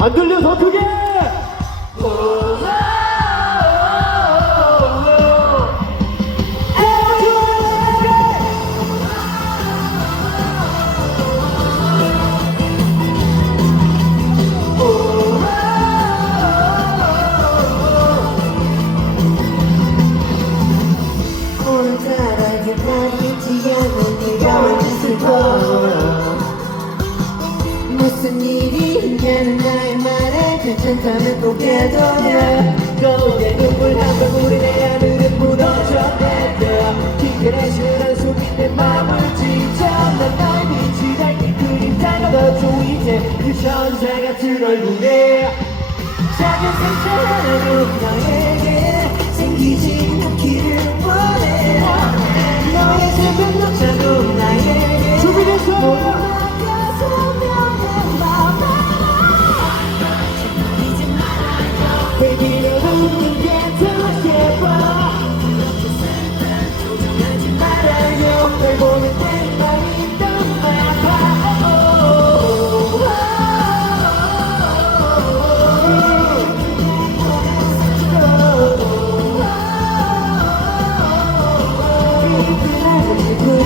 안 들려 더 크게 오늘따라 네가 왠지 슬퍼 무슨 일이 있냐는 나의 말에 괜찮다면 꼭 되돌려 거울에 눈물 한 방울이 내 하늘은 무너져 내려 기결의 시원한 숨이 내 맘을 지져 난날 빛이 달게 그림자가 더 조이제 그 천사 같은 얼굴에 작은 상처 하나도 너에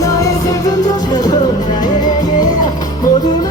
너의 슬픈 조차도 나에게 모두 맡